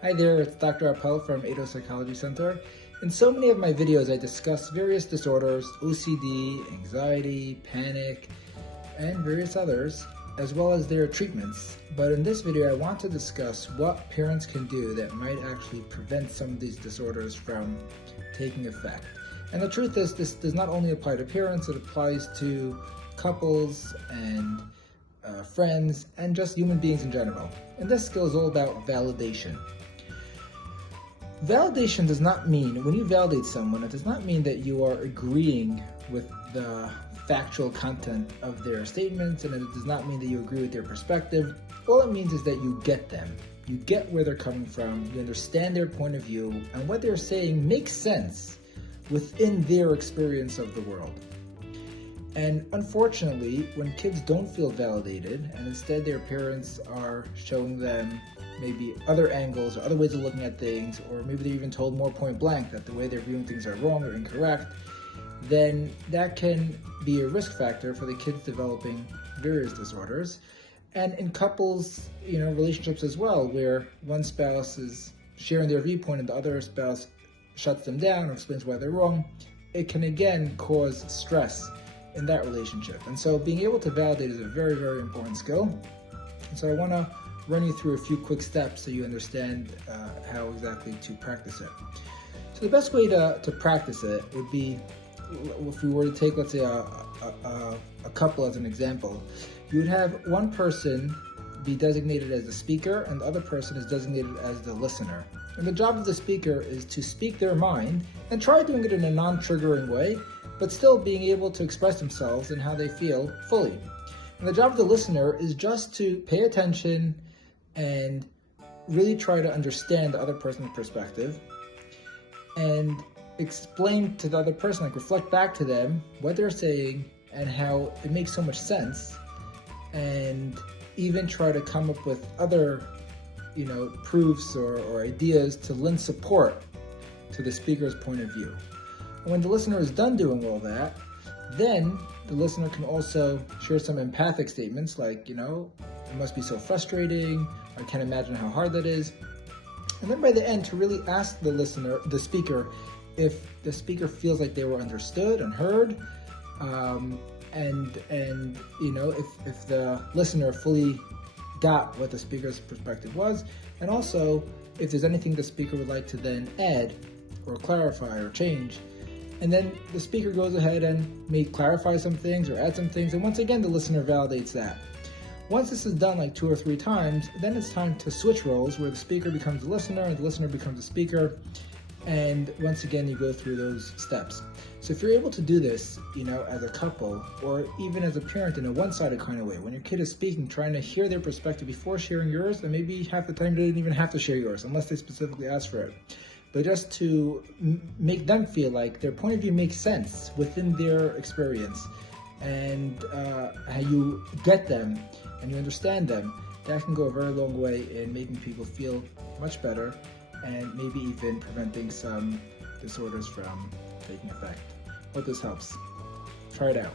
Hi there, it's Dr. Appel from Ado Psychology Center. In so many of my videos, I discuss various disorders, OCD, anxiety, panic, and various others, as well as their treatments. But in this video, I want to discuss what parents can do that might actually prevent some of these disorders from taking effect. And the truth is, this does not only apply to parents, it applies to couples and friends and just human beings in general. And this skill is all about validation. Validation does not mean, when you validate someone, it does not mean that you are agreeing with the factual content of their statements, and it does not mean that you agree with their perspective. All it means is that you get them. You get where they're coming from, you understand their point of view, and what they're saying makes sense within their experience of the world. And unfortunately, when kids don't feel validated, and instead their parents are showing them maybe other angles or other ways of looking at things, or maybe they're even told more point blank that the way they're viewing things are wrong or incorrect, then that can be a risk factor for the kids developing various disorders. And in couples, relationships as well, where one spouse is sharing their viewpoint and the other spouse shuts them down or explains why they're wrong, it can again cause stress in that relationship. And so being able to validate is a very, very important skill. And so I want to run you through a few quick steps so you understand how exactly to practice it. So the best way to practice it would be, if we were to take, let's say, a couple as an example, you would have one person be designated as the speaker and the other person is designated as the listener. And the job of the speaker is to speak their mind and try doing it in a non-triggering way, but still being able to express themselves and how they feel fully. And the job of the listener is just to pay attention and really try to understand the other person's perspective and explain to the other person, like reflect back to them what they're saying and how it makes so much sense, and even try to come up with other proofs or ideas to lend support to the speaker's point of view. And when the listener is done doing all that, then the listener can also share some empathic statements like, it must be so frustrating, I can't imagine how hard that is. And then by the end, to really ask the speaker, if the speaker feels like they were understood, unheard, and if the listener fully got what the speaker's perspective was, and also if there's anything the speaker would like to then add or clarify or change. And then the speaker goes ahead and may clarify some things or add some things, and once again the listener validates that. Once this is done like 2 or 3 times, then it's time to switch roles where the speaker becomes the listener and the listener becomes the speaker. And once again, you go through those steps. So if you're able to do this, as a couple or even as a parent in a one-sided kind of way, when your kid is speaking, trying to hear their perspective before sharing yours, and maybe half the time they didn't even have to share yours unless they specifically ask for it. But just to make them feel like their point of view makes sense within their experience, and how you get them and you understand them, that can go a very long way in making people feel much better and maybe even preventing some disorders from taking effect. Hope this helps. Try it out.